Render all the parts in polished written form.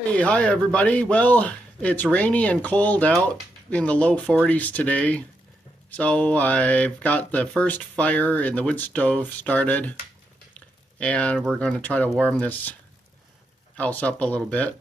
Hey, hi everybody. Well, it's rainy and cold out in the low 40s today. So I've got the first fire in the wood stove started and we're going to try to warm this house up a little bit.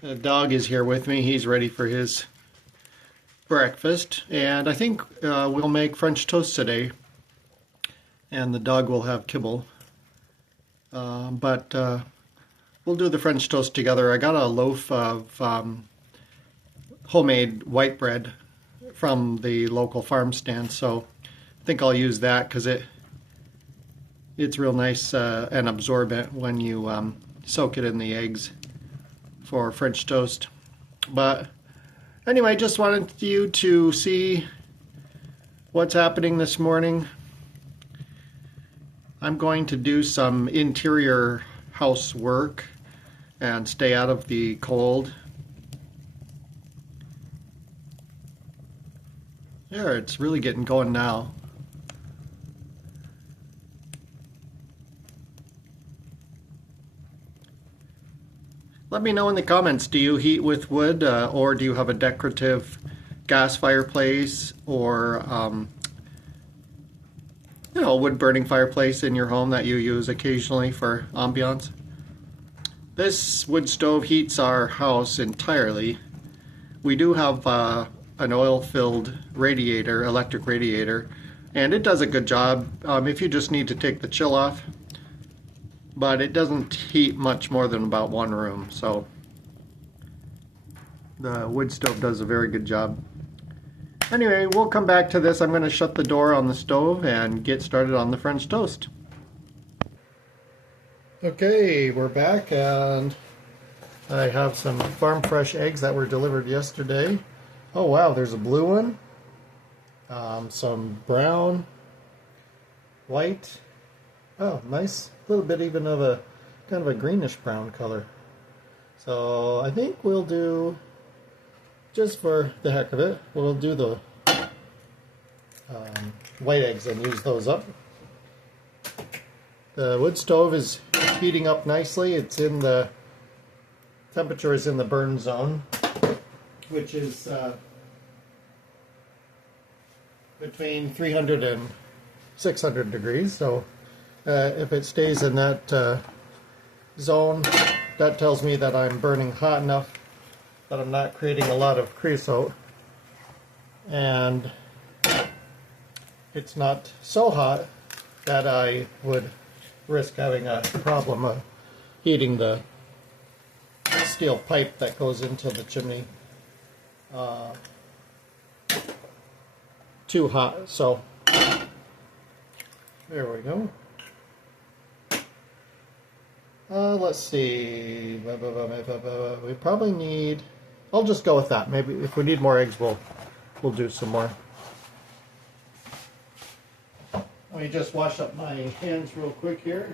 The dog is here with me. He's ready for his breakfast and I think we'll make French toast today and the dog will have kibble. But we'll do the French toast together. I got a loaf of homemade white bread from the local farm stand, so I think I'll use that because it's real nice and absorbent when you soak it in the eggs for French toast. But anyway, just wanted you to see what's happening this morning. I'm going to do some interior housework and stay out of the cold. There, it's really getting going now. Let me know in the comments, do you heat with wood or do you have a decorative gas fireplace or wood burning fireplace in your home that you use occasionally for ambiance? This wood stove heats our house entirely. We do have an oil-filled radiator, electric radiator, and it does a good job if you just need to take the chill off. But it doesn't heat much more than about one room, so the wood stove does a very good job. Anyway, we'll come back to this. I'm going to shut the door on the stove and get started on the French toast. Okay, we're back and I have some farm fresh eggs that were delivered yesterday. Oh wow, there's a blue one, some brown, white. Oh, nice. A little bit even of a kind of a greenish brown color. So I think we'll do, just for the heck of it, we'll do the white eggs and use those up. The wood stove is heating up nicely. It's in the temperature is in the burn zone, which is between 300 and 600 degrees. So if it stays in that zone, that tells me that I'm burning hot enough that I'm not creating a lot of creosote, and it's not so hot that I would risk having a problem of heating the steel pipe that goes into the chimney too hot. So there we go. Let's see. We probably need. I'll just go with that. Maybe if we need more eggs, we'll do some more. Let me just wash up my hands real quick here.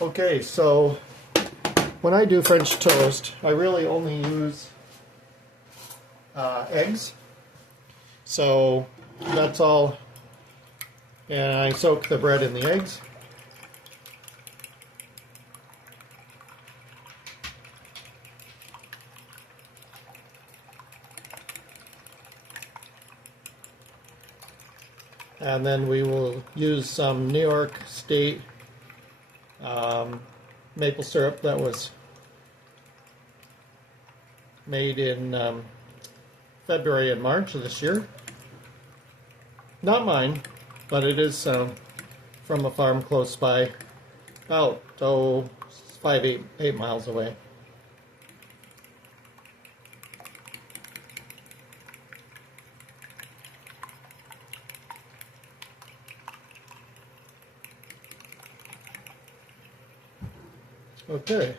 Okay, so when I do French toast, I really only use eggs. So that's all. And I soak the bread in the eggs. And then we will use some New York State maple syrup that was made in February and March of this year. Not mine, but it is from a farm close by, about 8 miles away. Okay,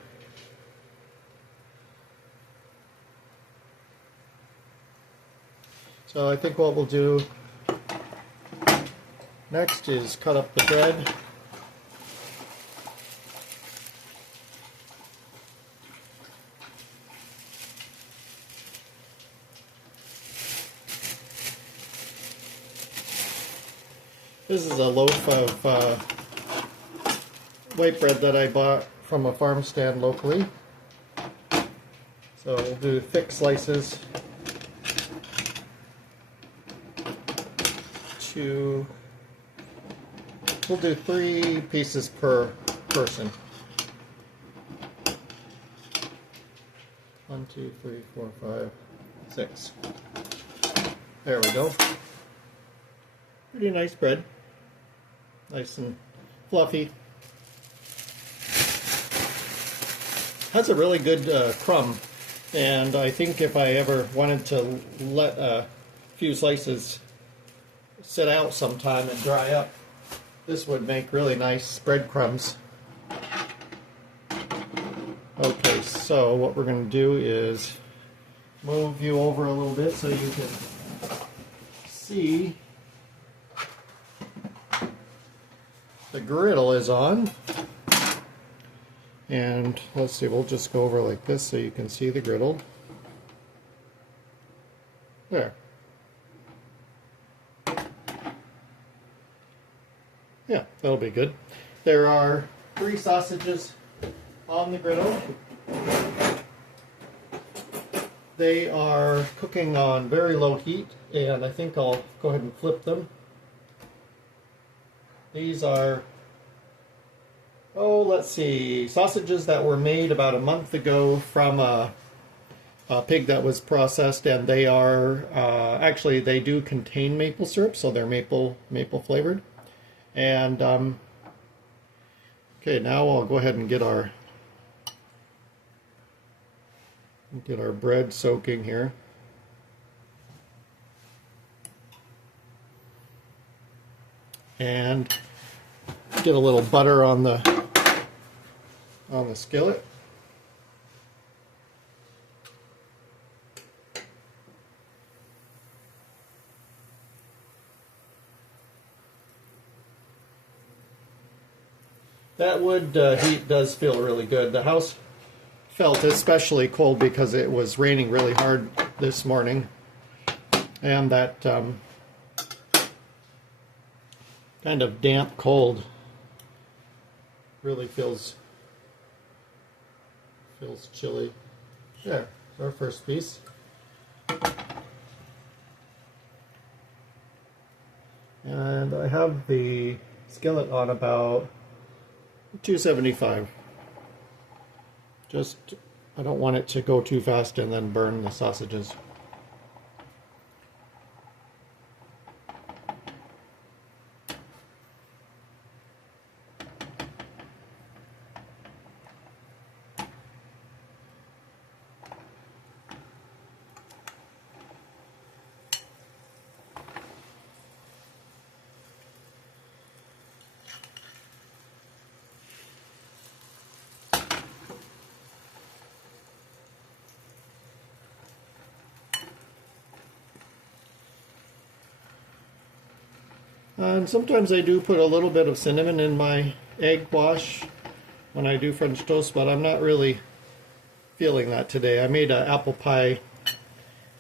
So I think what we'll do next is cut up the bread. This is a loaf of white bread that I bought from a farm stand locally. So we'll do thick slices we'll do 3 pieces per person. 1, 2, 3, 4, 5, 6. There we go. Pretty nice bread. Nice and fluffy. Has a really good crumb, and I think if I ever wanted to let a few slices sit out sometime and dry up, this would make really nice breadcrumbs. Okay, so what we're going to do is move you over a little bit so you can see the griddle is on. And let's see, we'll just go over like this so you can see the griddle. There. Yeah, that'll be good. There are 3 sausages on the griddle. They are cooking on very low heat, and I think I'll go ahead and flip them. These are, let's see, sausages that were made about a month ago from a pig that was processed, and they are, actually they do contain maple syrup, so they're maple flavored. And, okay, now I'll go ahead and get our bread soaking here. And get a little butter on the skillet. That wood heat does feel really good. The house felt especially cold because it was raining really hard this morning, and that kind of damp cold really feels chilly. There, our first piece. And I have the skillet on about 275. Just, I don't want it to go too fast and then burn the sausages. And sometimes I do put a little bit of cinnamon in my egg wash when I do French toast, but I'm not really feeling that today. I made an apple pie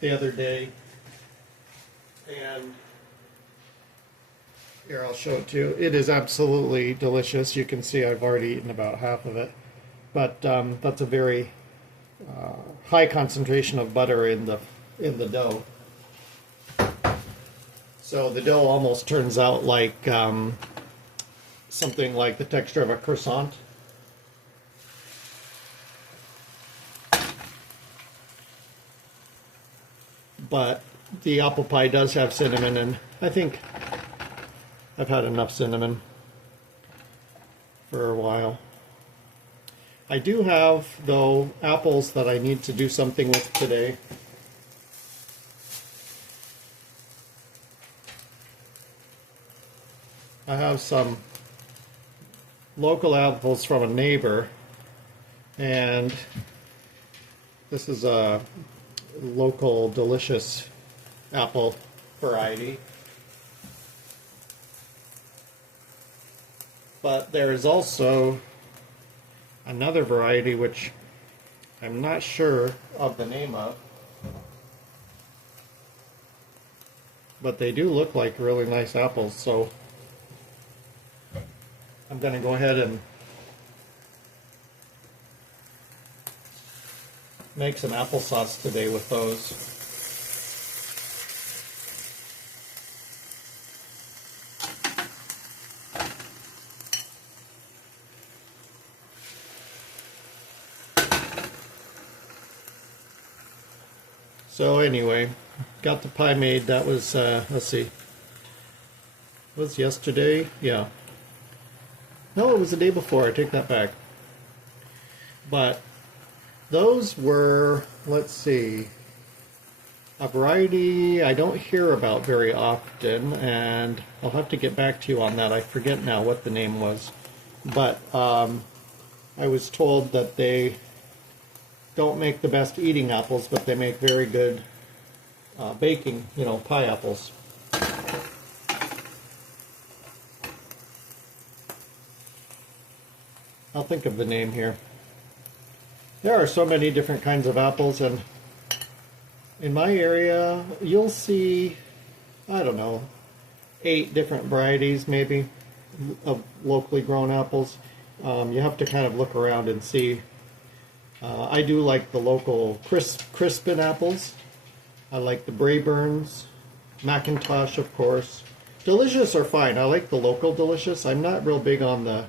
the other day, and here, I'll show it to you. It is absolutely delicious. You can see I've already eaten about half of it, but that's a very high concentration of butter in the dough. So the dough almost turns out like something like the texture of a croissant. But the apple pie does have cinnamon, and I think I've had enough cinnamon for a while. I do have, though, apples that I need to do something with today. I have some local apples from a neighbor, and this is a local delicious apple variety. But there is also another variety which I'm not sure of the name of, but they do look like really nice apples, so I'm going to go ahead and make some applesauce today with those. So anyway, got the pie made. That was, let's see, was yesterday? Yeah. No, it was the day before. I take that back. But those were, let's see, a variety I don't hear about very often, and I'll have to get back to you on that. I forget now what the name was. But I was told that they don't make the best eating apples, but they make very good baking, pie apples. I'll think of the name here. There are so many different kinds of apples, and in my area you'll see, I don't know, 8 different varieties maybe of locally grown apples. You have to kind of look around and see. I do like the local Crispin apples. I like the Braeburns, McIntosh, of course. Delicious are fine. I like the local Delicious. I'm not real big on the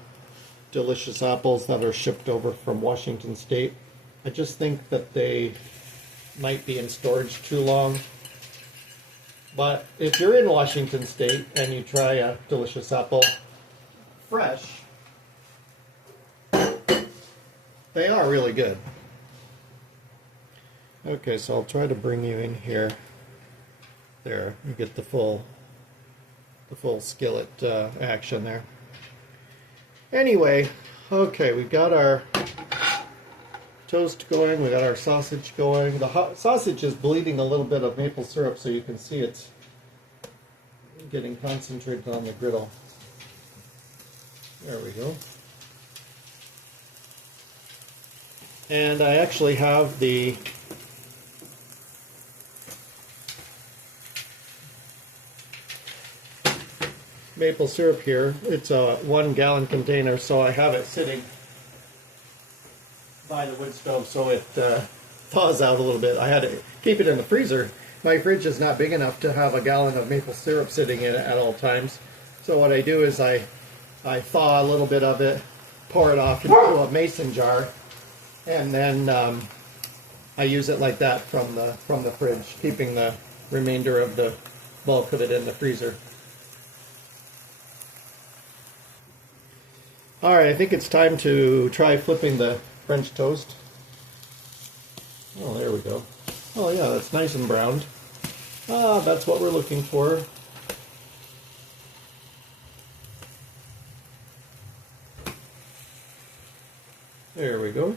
Delicious apples that are shipped over from Washington State. I just think that they might be in storage too long. But if you're in Washington State and you try a Delicious apple fresh, they are really good. Okay, so I'll try to bring you in here. There, you get the full skillet action there. Anyway, okay, we've got our toast going, we got our sausage going. The hot sausage is bleeding a little bit of maple syrup, so you can see it's getting concentrated on the griddle. There we go. And I actually have the maple syrup here. It's a 1-gallon container, so I have it sitting by the wood stove so it thaws out a little bit. I had to keep it in the freezer. My fridge is not big enough to have a gallon of maple syrup sitting in it at all times. So what I do is I thaw a little bit of it, pour it off into a mason jar, and then I use it like that from the fridge, keeping the remainder of the bulk of it in the freezer. Alright, I think it's time to try flipping the French toast. Oh, there we go. Oh yeah, that's nice and browned. Ah, that's what we're looking for. There we go.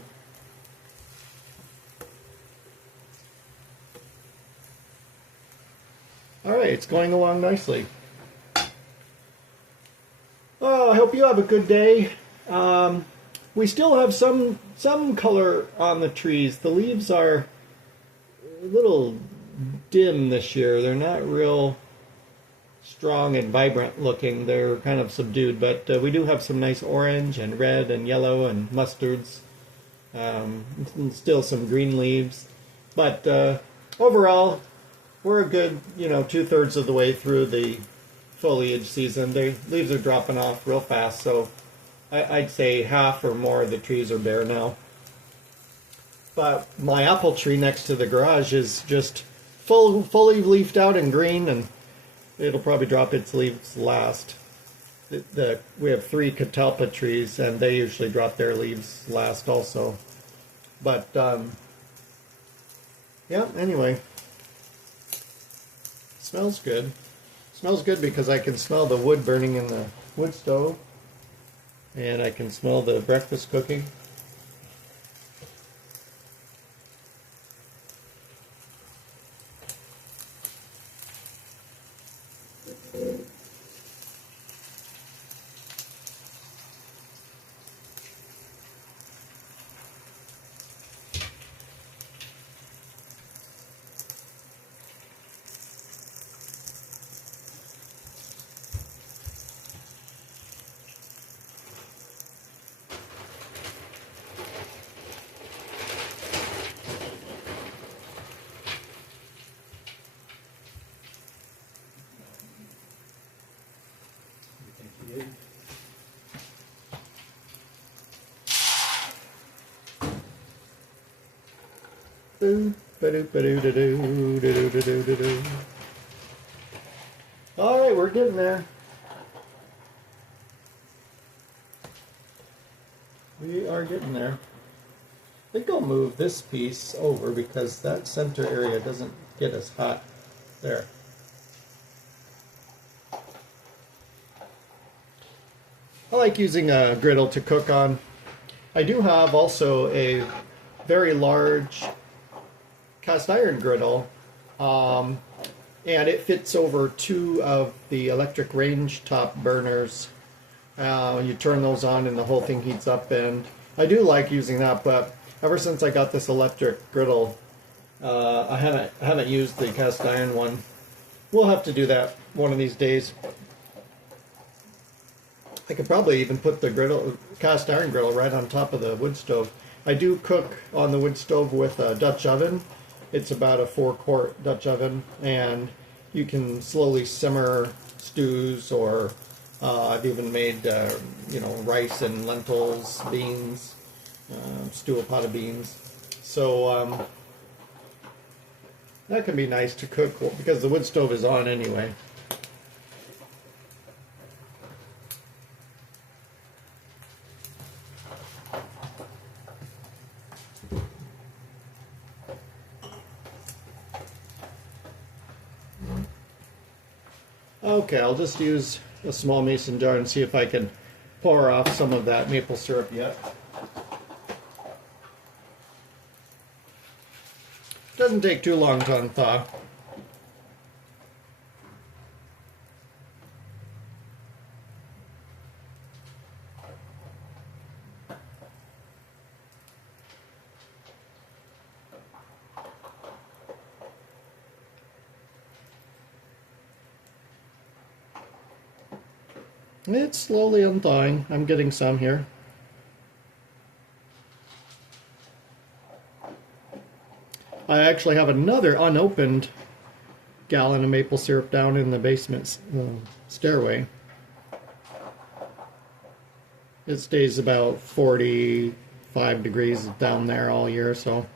Alright, it's going along nicely. Oh, I hope you have a good day. We still have some color on the trees. The leaves are a little dim this year. They're not real strong and vibrant looking. They're kind of subdued, but we do have some nice orange and red and yellow and mustards. Still some green leaves. But overall, we're a good, 2/3 of the way through the foliage season. The leaves are dropping off real fast, so I'd say half or more of the trees are bare now. But my apple tree next to the garage is just fully leafed out and green, and it'll probably drop its leaves last. We have 3 catalpa trees, and they usually drop their leaves last also. But, yeah, anyway. Smells good. Smells good because I can smell the wood burning in the wood stove, and I can smell the breakfast cooking. Boo, ba-doo, ba-doo, da-doo, da-doo, da-doo, da-doo. All right, we're getting there. We are getting there. I think I'll move this piece over because that center area doesn't get as hot. There. I like using a griddle to cook on. I do have also a very large cast iron griddle, and it fits over 2 of the electric range top burners. You turn those on and the whole thing heats up, and I do like using that, but ever since I got this electric griddle, I haven't used the cast iron one. We'll have to do that one of these days. I could probably even put the cast iron griddle right on top of the wood stove. I do cook on the wood stove with a Dutch oven. It's about a 4-quart Dutch oven, and you can slowly simmer stews, or I've even made rice and lentils, beans, stew a pot of beans. So that can be nice to cook because the wood stove is on anyway. Okay, I'll just use a small mason jar and see if I can pour off some of that maple syrup yet. Doesn't take too long to unthaw. It's slowly unthawing. I'm getting some here. I actually have another unopened gallon of maple syrup down in the basement stairway. It stays about 45 degrees down there all year, so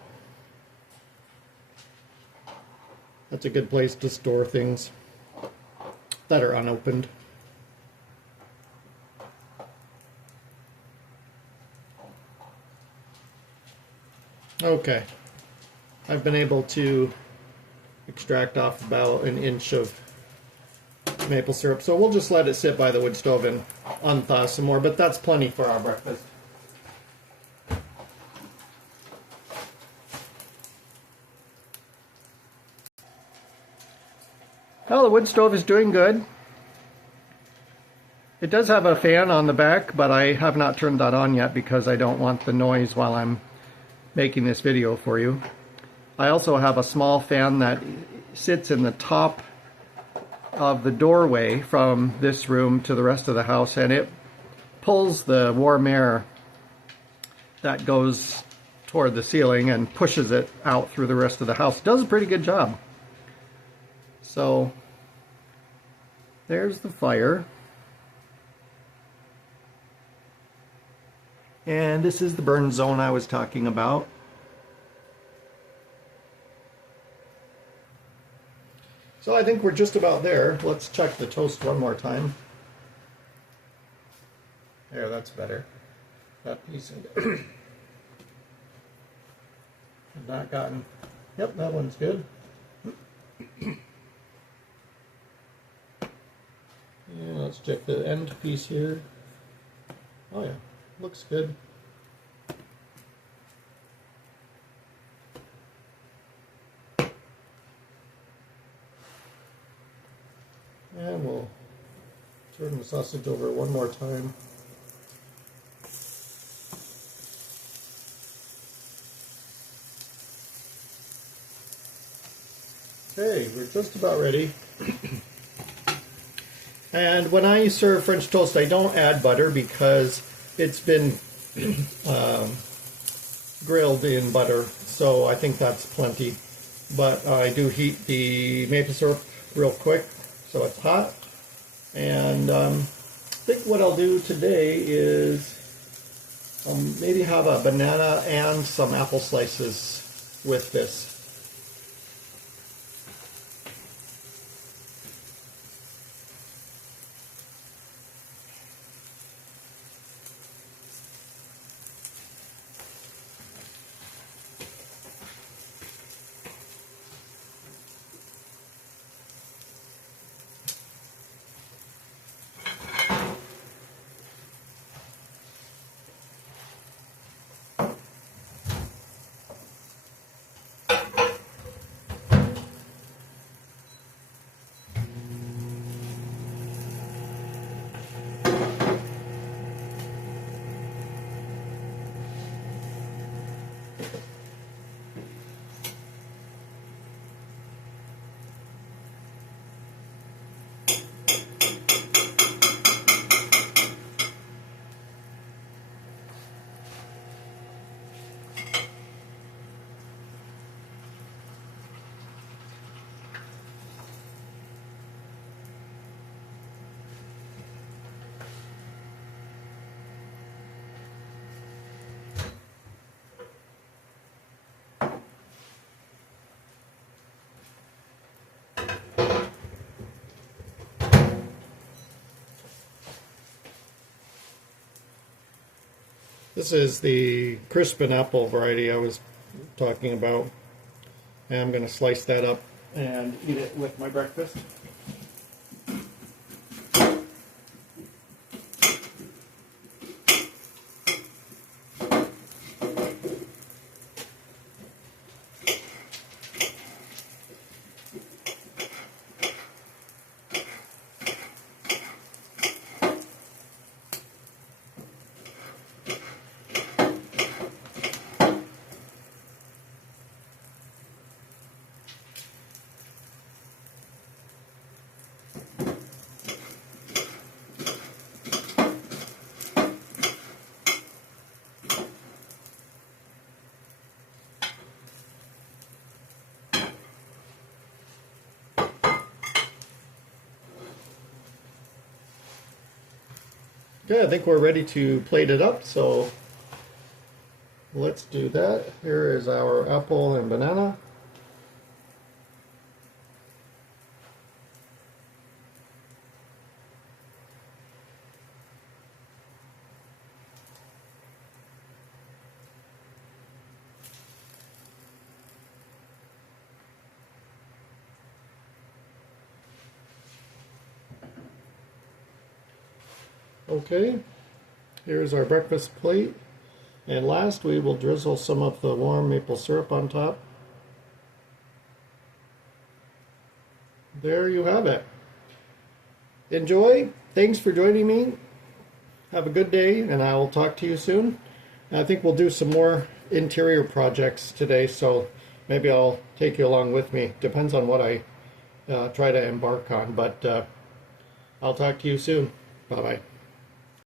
that's a good place to store things that are unopened. Okay, I've been able to extract off about an inch of maple syrup, so we'll just let it sit by the wood stove and unthaw some more, but that's plenty for our breakfast. Well, the wood stove is doing good. It does have a fan on the back, but I have not turned that on yet because I don't want the noise while I'm making this video for you. I also have a small fan that sits in the top of the doorway from this room to the rest of the house, and it pulls the warm air that goes toward the ceiling and pushes it out through the rest of the house. It does a pretty good job. So there's the fire. And this is the burn zone I was talking about. So I think we're just about there. Let's check the toast one more time. There, that's better. That piece of not gotten. Yep, that one's good. Yeah, let's check the end piece here. Oh yeah. Looks good. And we'll turn the sausage over one more time. Okay, we're just about ready. And when I serve French toast, I don't add butter because it's been grilled in butter, so I think that's plenty. But I do heat the maple syrup real quick so it's hot. And I think what I'll do today is maybe have a banana and some apple slices with this. This is the Crispin apple variety I was talking about. And I'm going to slice that up and eat it with my breakfast. Okay, I think we're ready to plate it up, so let's do that. Here is our apple and banana. Okay, here's our breakfast plate. And last, we will drizzle some of the warm maple syrup on top. There you have it. Enjoy. Thanks for joining me. Have a good day, and I will talk to you soon. I think we'll do some more interior projects today, so maybe I'll take you along with me. Depends on what I try to embark on, but I'll talk to you soon. Bye-bye.